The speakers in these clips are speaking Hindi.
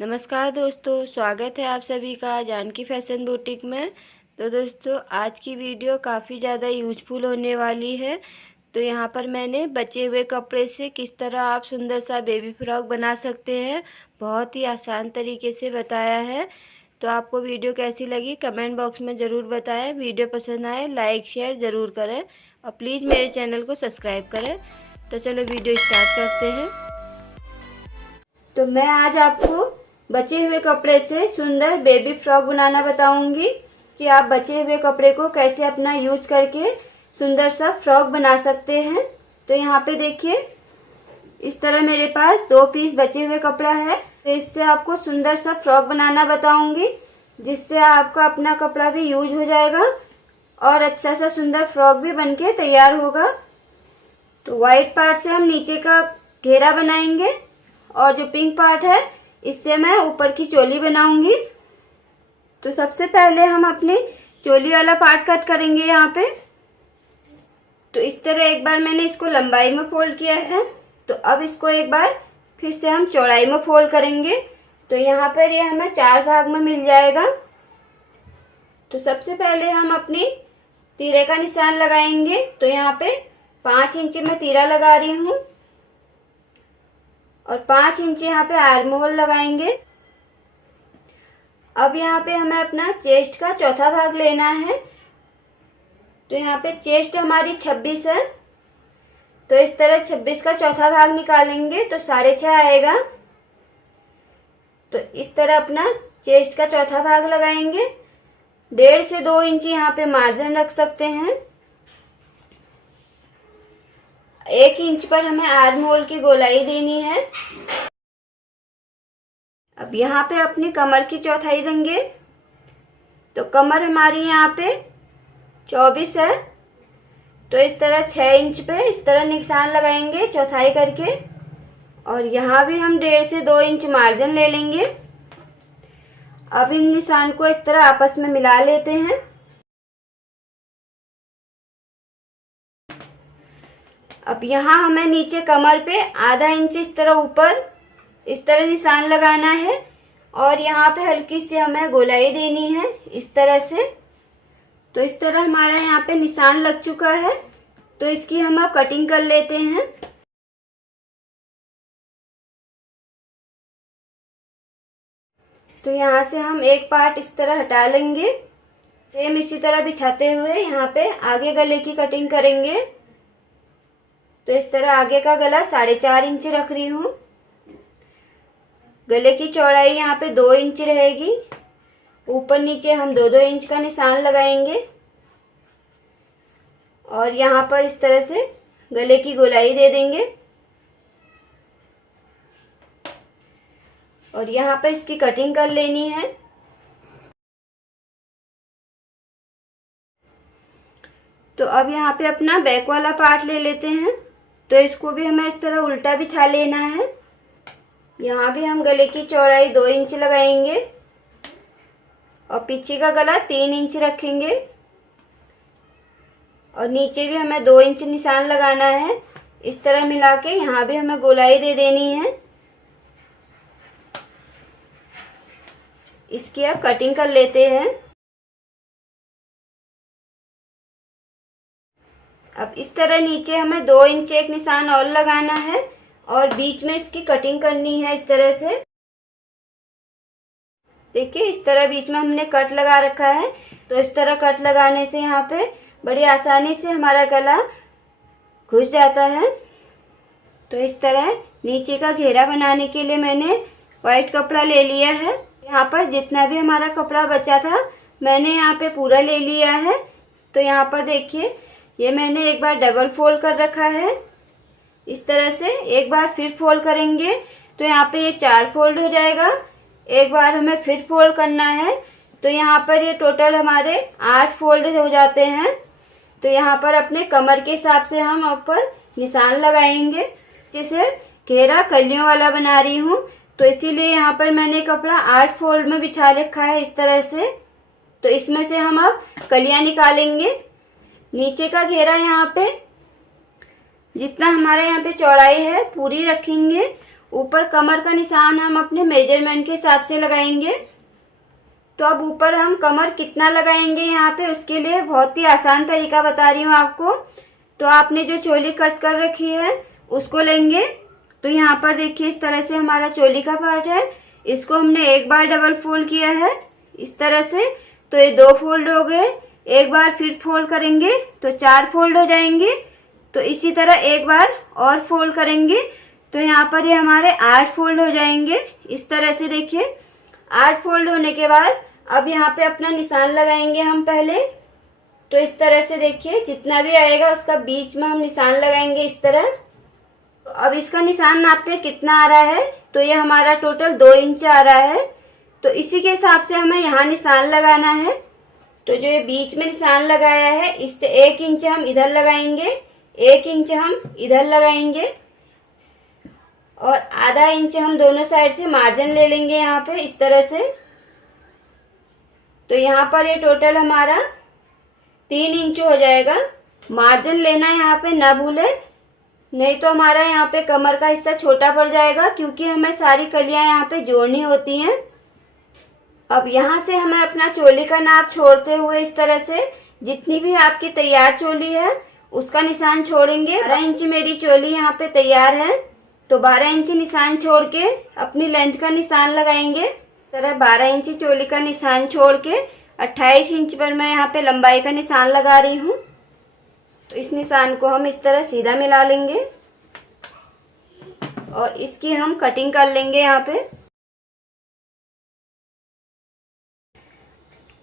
नमस्कार दोस्तों, स्वागत है आप सभी का जानकी फैशन बुटीक में। तो दोस्तों, आज की वीडियो काफ़ी ज़्यादा यूजफुल होने वाली है। तो यहाँ पर मैंने बचे हुए कपड़े से किस तरह आप सुंदर सा बेबी फ्रॉक बना सकते हैं, बहुत ही आसान तरीके से बताया है। तो आपको वीडियो कैसी लगी कमेंट बॉक्स में ज़रूर बताएं। वीडियो पसंद आए लाइक शेयर ज़रूर करें और प्लीज़ मेरे चैनल को सब्सक्राइब करें। तो चलो वीडियो स्टार्ट करते हैं। तो मैं आज आपको बचे हुए कपड़े से सुंदर बेबी फ्रॉक बनाना बताऊंगी कि आप बचे हुए कपड़े को कैसे अपना यूज करके सुंदर सा फ्रॉक बना सकते हैं। तो यहाँ पे देखिए, इस तरह मेरे पास 2 पीस बचे हुए कपड़ा है। तो इससे आपको सुंदर सा फ्रॉक बनाना बताऊंगी, जिससे आपका अपना कपड़ा भी यूज हो जाएगा और अच्छा सा सुंदर फ्रॉक भी बनके तैयार होगा। तो व्हाइट पार्ट से हम नीचे का घेरा बनाएंगे और जो पिंक पार्ट है इससे मैं ऊपर की चोली बनाऊंगी। तो सबसे पहले हम अपने चोली वाला पार्ट कट करेंगे यहाँ पे। तो इस तरह एक बार मैंने इसको लंबाई में फोल्ड किया है, तो अब इसको एक बार फिर से हम चौड़ाई में फोल्ड करेंगे। तो यहाँ पर ये हमें 4 भाग में मिल जाएगा। तो सबसे पहले हम अपनी तीरे का निशान लगाएंगे। तो यहाँ पे 5 इंच में तीरा लगा रही हूँ और 5 इंच यहाँ पे आर्म होल लगाएंगे। अब यहाँ पे हमें अपना चेस्ट का चौथा भाग लेना है। तो यहाँ पे चेस्ट हमारी 26 है, तो इस तरह 26 का चौथा भाग निकालेंगे तो 6.5 आएगा। तो इस तरह अपना चेस्ट का चौथा भाग लगाएंगे। 1.5 से 2 इंच यहाँ पे मार्जिन रख सकते हैं। 1 इंच पर हमें आर्म होल की गोलाई देनी है। अब यहाँ पे अपनी कमर की चौथाई देंगे। तो कमर हमारी यहाँ पे 24 है, तो इस तरह 6 इंच पे इस तरह निशान लगाएंगे चौथाई करके और यहाँ भी हम 1.5 से 2 इंच मार्जिन ले लेंगे। अब इन निशान को इस तरह आपस में मिला लेते हैं। अब यहाँ हमें नीचे कमर पे आधा इंच इस तरह ऊपर इस तरह निशान लगाना है और यहाँ पे हल्की सी हमें गोलाई देनी है इस तरह से। तो इस तरह हमारा यहाँ पे निशान लग चुका है, तो इसकी हम अब कटिंग कर लेते हैं। तो यहाँ से हम एक पार्ट इस तरह हटा लेंगे। सेम इसी तरह बिछाते हुए यहाँ पे आगे गले की कटिंग करेंगे। तो इस तरह आगे का गला 4.5 इंच रख रही हूँ। गले की चौड़ाई यहाँ पे 2 इंच रहेगी। ऊपर नीचे हम 2-2 इंच का निशान लगाएंगे और यहाँ पर इस तरह से गले की गोलाई दे देंगे और यहाँ पर इसकी कटिंग कर लेनी है। तो अब यहाँ पे अपना बैक वाला पार्ट ले लेते हैं। तो इसको भी हमें इस तरह उल्टा बिछा लेना है। यहाँ भी हम गले की चौड़ाई 2 इंच लगाएंगे और पीछे का गला 3 इंच रखेंगे और नीचे भी हमें 2 इंच निशान लगाना है। इस तरह मिला के यहाँ भी हमें गोलाई दे देनी है। इसकी अब कटिंग कर लेते हैं। अब इस तरह नीचे हमें 2 इंच एक निशान और लगाना है और बीच में इसकी कटिंग करनी है इस तरह से। देखिए, इस तरह बीच में हमने कट लगा रखा है। तो इस तरह कट लगाने से यहाँ पे बड़ी आसानी से हमारा गला घुस जाता है। तो इस तरह नीचे का घेरा बनाने के लिए मैंने व्हाइट कपड़ा ले लिया है। यहाँ पर जितना भी हमारा कपड़ा बचा था मैंने यहाँ पे पूरा ले लिया है। तो यहाँ पर देखिए, ये मैंने एक बार डबल फोल्ड कर रखा है। इस तरह से एक बार फिर फोल्ड करेंगे तो यहाँ पे ये 4 फोल्ड हो जाएगा। एक बार हमें फिर फोल्ड करना है तो यहाँ पर ये टोटल हमारे 8 फोल्ड हो जाते हैं। तो यहाँ पर अपने कमर के हिसाब से हम ऊपर निशान लगाएंगे। जैसे घेरा कलियों वाला बना रही हूँ, तो इसीलिए यहाँ पर मैंने कपड़ा 8 फोल्ड में बिछा रखा है इस तरह से। तो इसमें से हम अब कलियाँ निकालेंगे। नीचे का घेरा यहाँ पे जितना हमारे यहाँ पे चौड़ाई है पूरी रखेंगे। ऊपर कमर का निशान हम अपने मेजरमेंट के हिसाब से लगाएंगे। तो अब ऊपर हम कमर कितना लगाएंगे यहाँ पे, उसके लिए बहुत ही आसान तरीका बता रही हूँ आपको। तो आपने जो चोली कट कर रखी है उसको लेंगे। तो यहाँ पर देखिए इस तरह से हमारा चोली का पार्ट है, इसको हमने एक बार डबल फोल्ड किया है इस तरह से, तो ये 2 फोल्ड हो गए। एक बार फिर फोल्ड करेंगे तो 4 फोल्ड हो जाएंगे। तो इसी तरह एक बार और फोल्ड करेंगे तो यहाँ पर ये हमारे 8 फोल्ड हो जाएंगे इस तरह से। देखिए 8 फोल्ड होने के बाद अब यहाँ पे अपना निशान लगाएंगे हम पहले। तो इस तरह से देखिए जितना भी आएगा उसका बीच में हम निशान लगाएंगे इस तरह। तो अब इसका निशान नापते हैं कितना आ रहा है, तो ये हमारा टोटल 2 इंच आ रहा है। तो इसी के हिसाब से हमें यहाँ निशान लगाना है। तो जो ये बीच में निशान लगाया है इससे 1 इंच हम इधर लगाएंगे, 1 इंच हम इधर लगाएंगे और आधा इंच हम दोनों साइड से मार्जिन ले लेंगे यहाँ पे इस तरह से। तो यहाँ पर ये टोटल हमारा 3 इंच हो जाएगा। मार्जिन लेना यहाँ पे ना भूले, नहीं तो हमारा यहाँ पे कमर का हिस्सा छोटा पड़ जाएगा, क्योंकि हमें सारी कलियां यहाँ पे जोड़नी होती हैं। अब यहाँ से हमें अपना चोली का नाप छोड़ते हुए इस तरह से जितनी भी आपकी तैयार चोली है उसका निशान छोड़ेंगे। 12 इंच मेरी चोली यहाँ पे तैयार है, तो 12 इंच निशान छोड़ के अपनी लेंथ का निशान लगाएंगे। तरह 12 इंच चोली का निशान छोड़ के 28 इंच पर मैं यहाँ पे लंबाई का निशान लगा रही हूँ। तो इस निशान को हम इस तरह सीधा मिला लेंगे और इसकी हम कटिंग कर लेंगे यहाँ पे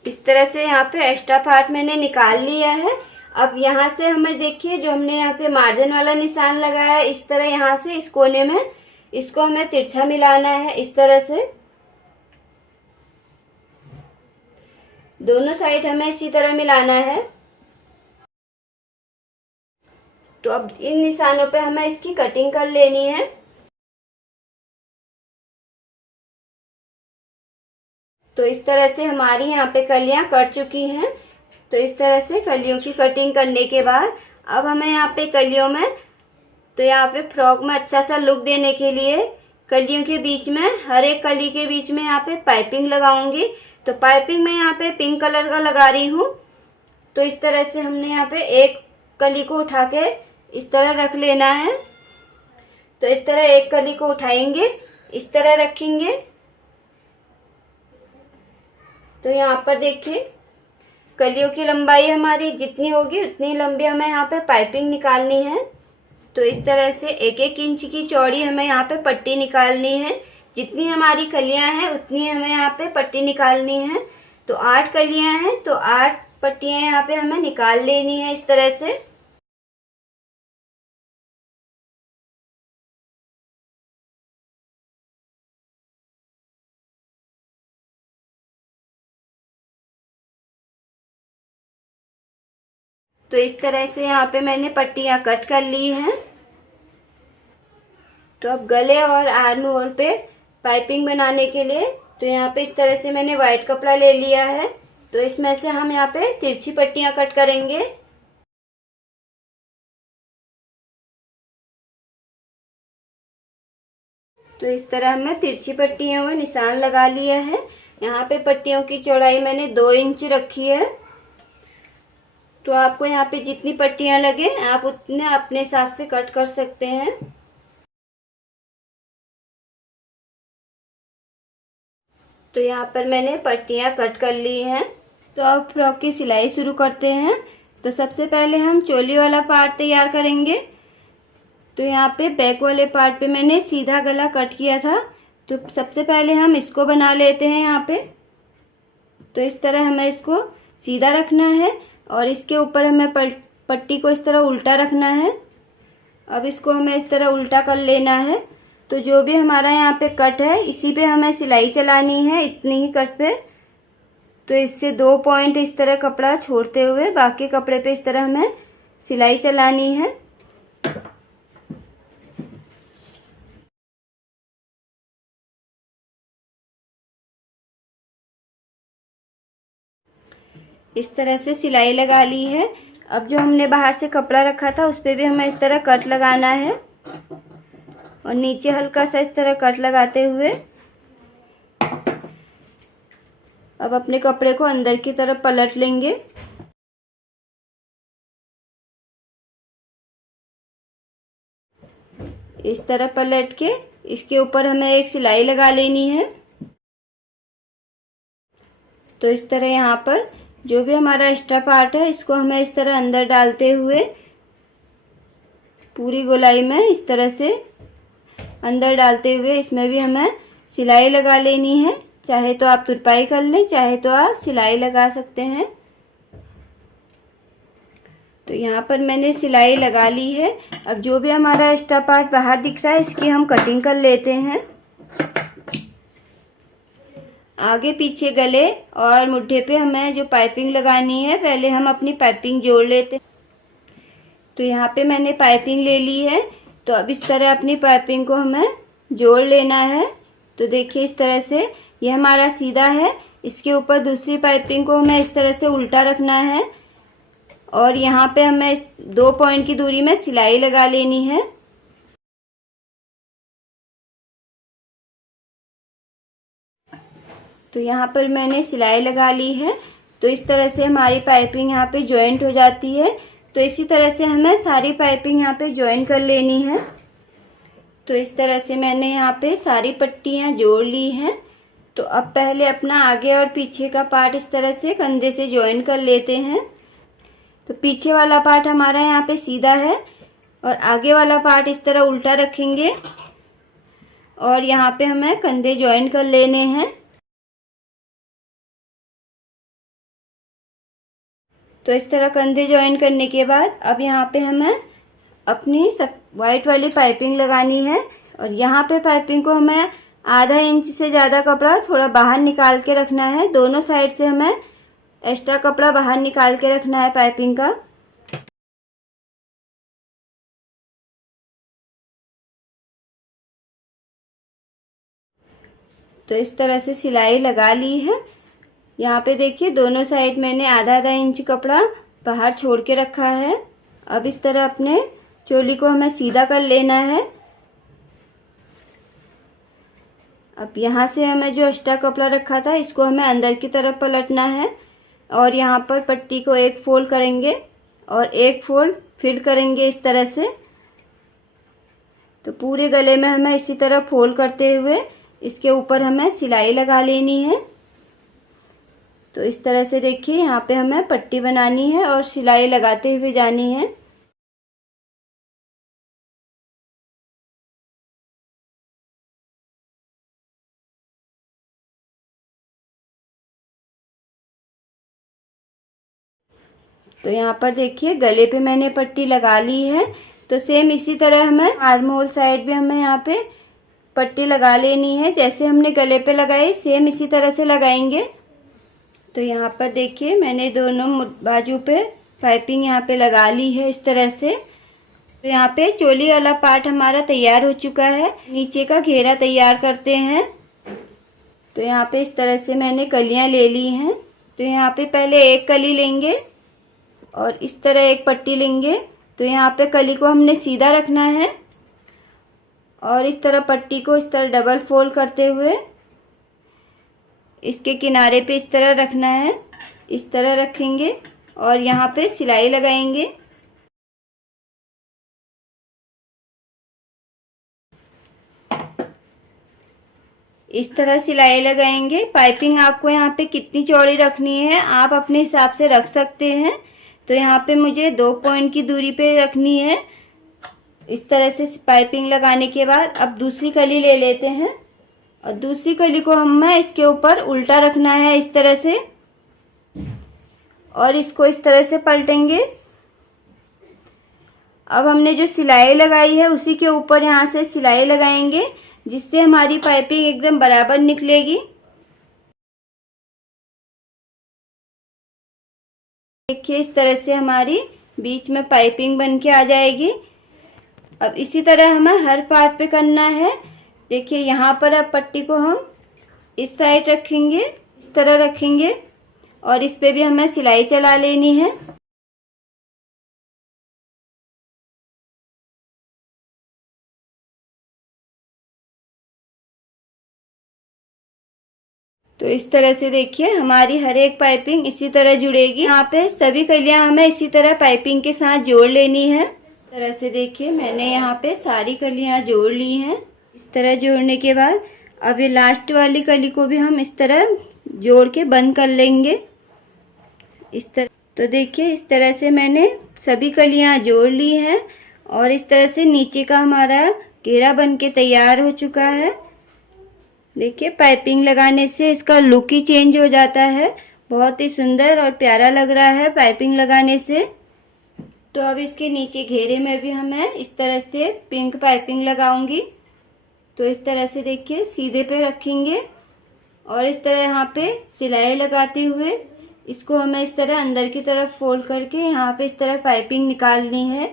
इस तरह से। यहाँ पे एक्स्ट्रा पार्ट मैंने निकाल लिया है। अब यहाँ से हमें देखिए जो हमने यहाँ पे मार्जिन वाला निशान लगाया है इस तरह, यहाँ से इस कोने में इसको हमें तिरछा मिलाना है इस तरह से। दोनों साइड हमें इसी तरह मिलाना है। तो अब इन निशानों पे हमें इसकी कटिंग कर लेनी है। तो इस तरह से हमारी यहाँ पे कलियां कट चुकी हैं। तो इस तरह से कलियों की कटिंग करने के बाद अब हमें यहाँ पे कलियों में, तो यहाँ पे फ्रॉक में अच्छा सा लुक देने के लिए कलियों के बीच में, हर एक कली के बीच में यहाँ पे पाइपिंग लगाऊंगी। तो पाइपिंग में यहाँ पे पिंक कलर का लगा रही हूँ। तो इस तरह से हमने यहाँ पे एक कली को उठा के इस तरह रख लेना है। तो इस तरह एक कली को उठाएंगे, इस तरह रखेंगे। तो यहाँ पर देखिए कलियों की लंबाई हमारी जितनी होगी उतनी लंबी हमें यहाँ पे पाइपिंग निकालनी है। तो इस तरह से 1-1 इंच की चौड़ी हमें यहाँ पे पट्टी निकालनी है। जितनी हमारी कलियां हैं उतनी हमें यहाँ पे पट्टी निकालनी है। तो 8 कलियां हैं तो 8 पट्टियां यहाँ पे हमें निकाल लेनी है इस तरह से। तो इस तरह से यहाँ पे मैंने पट्टियाँ कट कर ली हैं। तो अब गले और आर्म होल पे पाइपिंग बनाने के लिए, तो यहाँ पे इस तरह से मैंने वाइट कपड़ा ले लिया है। तो इसमें से हम यहाँ पे तिरछी पट्टियाँ कट करेंगे। तो इस तरह हमने तिरछी पट्टियों में निशान लगा लिया है। यहाँ पे पट्टियों की चौड़ाई मैंने 2 इंच रखी है। तो आपको यहाँ पे जितनी पट्टियाँ लगे आप उतने अपने हिसाब से कट कर सकते हैं। तो यहाँ पर मैंने पट्टियाँ कट कर ली हैं। तो अब फ्रॉक की सिलाई शुरू करते हैं। तो सबसे पहले हम चोली वाला पार्ट तैयार करेंगे। तो यहाँ पे बैक वाले पार्ट पे मैंने सीधा गला कट किया था। तो सबसे पहले हम इसको बना लेते हैं यहाँ पे। तो इस तरह हमें इसको सीधा रखना है और इसके ऊपर हमें पट्टी को इस तरह उल्टा रखना है। अब इसको हमें इस तरह उल्टा कर लेना है। तो जो भी हमारा यहाँ पे कट है इसी पे हमें सिलाई चलानी है, इतनी ही कट पे। तो इससे 2 पॉइंट इस तरह कपड़ा छोड़ते हुए बाकी कपड़े पे इस तरह हमें सिलाई चलानी है। इस तरह से सिलाई लगा ली है। अब जो हमने बाहर से कपड़ा रखा था उस पे भी हमें इस तरह कट लगाना है। और नीचे हल्का सा इस तरह कट लगाते हुए अब अपने कपड़े को अंदर की तरफ पलट लेंगे। इस तरह पलट के इसके ऊपर हमें एक सिलाई लगा लेनी है। तो इस तरह यहाँ पर जो भी हमारा एक्स्ट्रा पार्ट है इसको हमें इस तरह अंदर डालते हुए पूरी गोलाई में इस तरह से अंदर डालते हुए इसमें भी हमें सिलाई लगा लेनी है। चाहे तो आप तुरपाई कर लें, चाहे तो आप सिलाई लगा सकते हैं। तो यहाँ पर मैंने सिलाई लगा ली है। अब जो भी हमारा एक्स्ट्रा पार्ट बाहर दिख रहा है इसकी हम कटिंग कर लेते हैं। आगे पीछे गले और मुड्ढे पे हमें जो पाइपिंग लगानी है पहले हम अपनी पाइपिंग जोड़ लेते हैं। तो यहाँ पे मैंने पाइपिंग ले ली है। तो अब इस तरह अपनी पाइपिंग को हमें जोड़ लेना है। तो देखिए इस तरह से ये हमारा सीधा है। इसके ऊपर दूसरी पाइपिंग को हमें इस तरह से उल्टा रखना है और यहाँ पे हमें इस 2 पॉइंट की दूरी में सिलाई लगा लेनी है। तो यहाँ पर मैंने सिलाई लगा ली है। तो इस तरह से हमारी पाइपिंग यहाँ पे जॉइंट हो जाती है। तो इसी तरह से हमें सारी पाइपिंग यहाँ पे जॉइन कर लेनी है। तो इस तरह से मैंने यहाँ पे सारी पट्टियाँ जोड़ ली हैं। तो अब पहले अपना आगे और पीछे का पार्ट इस तरह से कंधे से जॉइन कर लेते हैं। तो पीछे वाला पार्ट हमारा यहाँ पे सीधा है और आगे वाला पार्ट इस तरह उल्टा रखेंगे और यहाँ पे हमें कंधे जॉइन कर लेने हैं। तो इस तरह कंधे जॉइन करने के बाद अब यहाँ पे हमें अपनी वाइट वाली पाइपिंग लगानी है और यहाँ पे पाइपिंग को हमें आधा इंच से ज़्यादा कपड़ा थोड़ा बाहर निकाल के रखना है। दोनों साइड से हमें एक्स्ट्रा कपड़ा बाहर निकाल के रखना है पाइपिंग का। तो इस तरह से सिलाई लगा ली है। यहाँ पे देखिए दोनों साइड मैंने आधा आधा इंच कपड़ा बाहर छोड़ के रखा है। अब इस तरह अपने चोली को हमें सीधा कर लेना है। अब यहाँ से हमें जो एक्स्ट्रा कपड़ा रखा था इसको हमें अंदर की तरफ पलटना है और यहाँ पर पट्टी को एक फोल्ड करेंगे और एक फोल्ड फिर करेंगे इस तरह से। तो पूरे गले में हमें इसी तरह फोल्ड करते हुए इसके ऊपर हमें सिलाई लगा लेनी है। तो इस तरह से देखिए यहाँ पे हमें पट्टी बनानी है और सिलाई लगाते हुए जानी है। तो यहाँ पर देखिए गले पे मैंने पट्टी लगा ली है। तो सेम इसी तरह हमें आर्म होल साइड भी हमें यहाँ पे पट्टी लगा लेनी है। जैसे हमने गले पे लगाई सेम इसी तरह से लगाएंगे। तो यहाँ पर देखिए मैंने दोनों बाजू पे पाइपिंग यहाँ पे लगा ली है इस तरह से। तो यहाँ पे चोली वाला पार्ट हमारा तैयार हो चुका है। नीचे का घेरा तैयार करते हैं। तो यहाँ पे इस तरह से मैंने कलियाँ ले ली हैं। तो यहाँ पे पहले एक कली लेंगे और इस तरह एक पट्टी लेंगे। तो यहाँ पे कली को हमने सीधा रखना है और इस तरह पट्टी को इस तरह डबल फोल्ड करते हुए इसके किनारे पे इस तरह रखना है। इस तरह रखेंगे और यहाँ पे सिलाई लगाएंगे। इस तरह सिलाई लगाएंगे। पाइपिंग आपको यहाँ पे कितनी चौड़ी रखनी है आप अपने हिसाब से रख सकते हैं। तो यहाँ पे मुझे 2 पॉइंट की दूरी पे रखनी है। इस तरह से पाइपिंग लगाने के बाद अब दूसरी कली ले लेते हैं और दूसरी कली को हमें इसके ऊपर उल्टा रखना है इस तरह से और इसको इस तरह से पलटेंगे। अब हमने जो सिलाई लगाई है उसी के ऊपर यहाँ से सिलाई लगाएंगे जिससे हमारी पाइपिंग एकदम बराबर निकलेगी। देखिए इस तरह से हमारी बीच में पाइपिंग बन के आ जाएगी। अब इसी तरह हमें हर पार्ट पे करना है। देखिए यहाँ पर अब पट्टी को हम इस साइड रखेंगे, इस तरह रखेंगे और इस पे भी हमें सिलाई चला लेनी है। तो इस तरह से देखिए हमारी हर एक पाइपिंग इसी तरह जुड़ेगी। यहाँ पे सभी कलियां हमें इसी तरह पाइपिंग के साथ जोड़ लेनी है। इस तरह से देखिए मैंने यहाँ पे सारी कलियां जोड़ ली हैं। इस तरह जोड़ने के बाद अब ये लास्ट वाली कली को भी हम इस तरह जोड़ के बंद कर लेंगे इस तरह। तो देखिए इस तरह से मैंने सभी कलियां जोड़ ली हैं और इस तरह से नीचे का हमारा घेरा बन के तैयार हो चुका है। देखिए पाइपिंग लगाने से इसका लुक ही चेंज हो जाता है, बहुत ही सुंदर और प्यारा लग रहा है पाइपिंग लगाने से। तो अब इसके नीचे घेरे में भी मैं इस तरह से पिंक पाइपिंग लगाऊंगी। तो इस तरह से देखिए सीधे पे रखेंगे और इस तरह यहाँ पे सिलाई लगाते हुए इसको हमें इस तरह अंदर की तरफ फोल्ड करके यहाँ पे इस तरह पाइपिंग निकालनी है।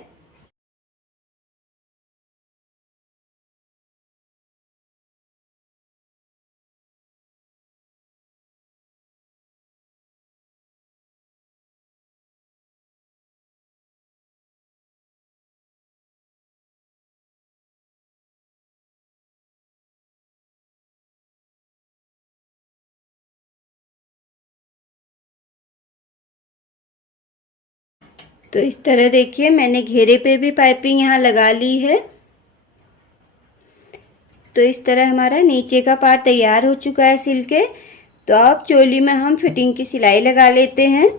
तो इस तरह देखिए मैंने घेरे पे भी पाइपिंग यहाँ लगा ली है। तो इस तरह हमारा नीचे का पार्ट तैयार हो चुका है सिल के। तो अब चोली में हम फिटिंग की सिलाई लगा लेते हैं।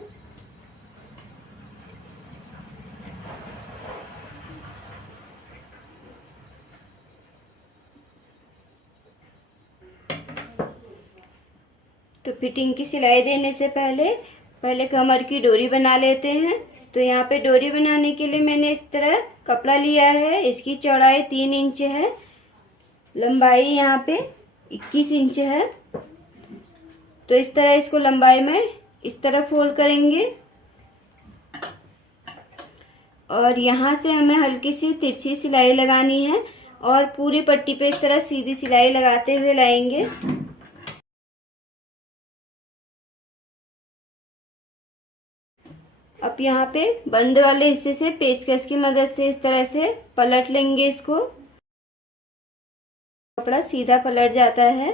तो फिटिंग की सिलाई देने से पहले कमर की डोरी बना लेते हैं। तो यहाँ पे डोरी बनाने के लिए मैंने इस तरह कपड़ा लिया है। इसकी चौड़ाई 3 इंच है, लंबाई यहाँ पे 21 इंच है। तो इस तरह इसको लंबाई में इस तरह फोल्ड करेंगे और यहाँ से हमें हल्की सी तिरछी सिलाई लगानी है और पूरी पट्टी पे इस तरह सीधी सिलाई लगाते हुए लाएंगे। अब यहाँ पे बंद वाले हिस्से से पेचकस की मदद से इस तरह से पलट लेंगे इसको। कपड़ा सीधा पलट जाता है।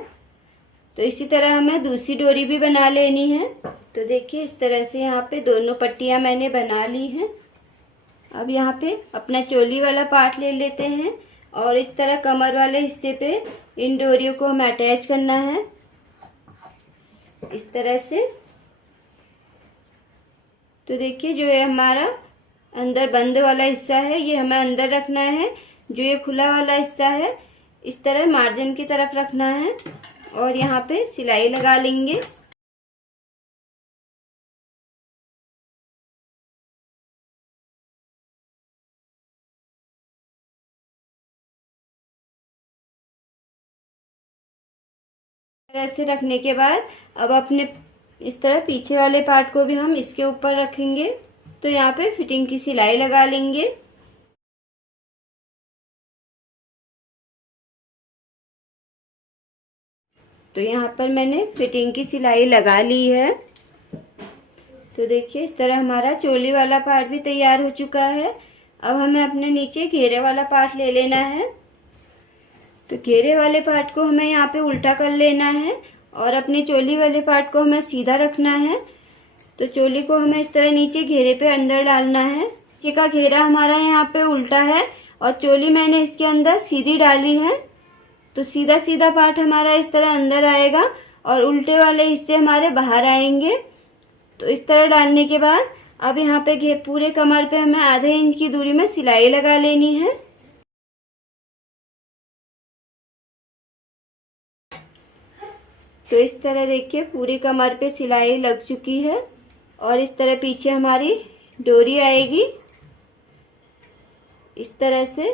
तो इसी तरह हमें दूसरी डोरी भी बना लेनी है। तो देखिए इस तरह से यहाँ पे दोनों पट्टियाँ मैंने बना ली हैं। अब यहाँ पे अपना चोली वाला पार्ट ले लेते हैं और इस तरह कमर वाले हिस्से पे इन डोरियों को हमें अटैच करना है इस तरह से। तो देखिए जो ये हमारा अंदर बंद वाला हिस्सा है ये हमें अंदर रखना है। जो ये खुला वाला हिस्सा है इस तरह मार्जिन की तरफ रखना है और यहाँ पे सिलाई लगा लेंगे। ऐसे रखने के बाद अब अपने इस तरह पीछे वाले पार्ट को भी हम इसके ऊपर रखेंगे। तो यहाँ पे फिटिंग की सिलाई लगा लेंगे। तो यहाँ पर मैंने फिटिंग की सिलाई लगा ली है। तो देखिए इस तरह हमारा चोली वाला पार्ट भी तैयार हो चुका है। अब हमें अपने नीचे घेरे वाला पार्ट ले लेना है। तो घेरे वाले पार्ट को हमें यहाँ पे उल्टा कर लेना है और अपने चोली वाले पार्ट को हमें सीधा रखना है। तो चोली को हमें इस तरह नीचे घेरे पे अंदर डालना है। नीचे का घेरा हमारा यहाँ पे उल्टा है और चोली मैंने इसके अंदर सीधी डाली है। तो सीधा सीधा पार्ट हमारा इस तरह अंदर आएगा और उल्टे वाले हिस्से हमारे बाहर आएंगे। तो इस तरह डालने के बाद अब यहाँ पे पूरे कमर पे हमें आधे इंच की दूरी में सिलाई लगा लेनी है। तो इस तरह देखिए पूरी कमर पे सिलाई लग चुकी है और इस तरह पीछे हमारी डोरी आएगी इस तरह से।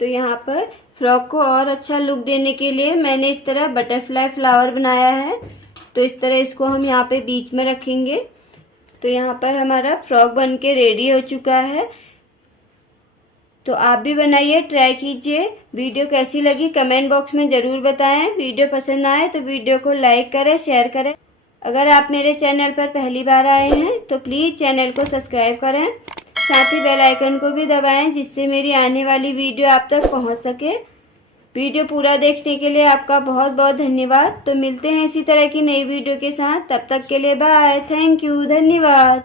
तो यहाँ पर फ्रॉक को और अच्छा लुक देने के लिए मैंने इस तरह बटरफ्लाई फ्लावर बनाया है। तो इस तरह इसको हम यहाँ पे बीच में रखेंगे। तो यहाँ पर हमारा फ्रॉक बन के रेडी हो चुका है। तो आप भी बनाइए, ट्राई कीजिए। वीडियो कैसी लगी कमेंट बॉक्स में ज़रूर बताएं। वीडियो पसंद आए तो वीडियो को लाइक करें, शेयर करें। अगर आप मेरे चैनल पर पहली बार आए हैं तो प्लीज़ चैनल को सब्सक्राइब करें साथ ही बेल आइकन को भी दबाएं जिससे मेरी आने वाली वीडियो आप तक पहुंच सके। वीडियो पूरा देखने के लिए आपका बहुत बहुत धन्यवाद। तो मिलते हैं इसी तरह की नई वीडियो के साथ, तब तक के लिए बाय, थैंक यू, धन्यवाद।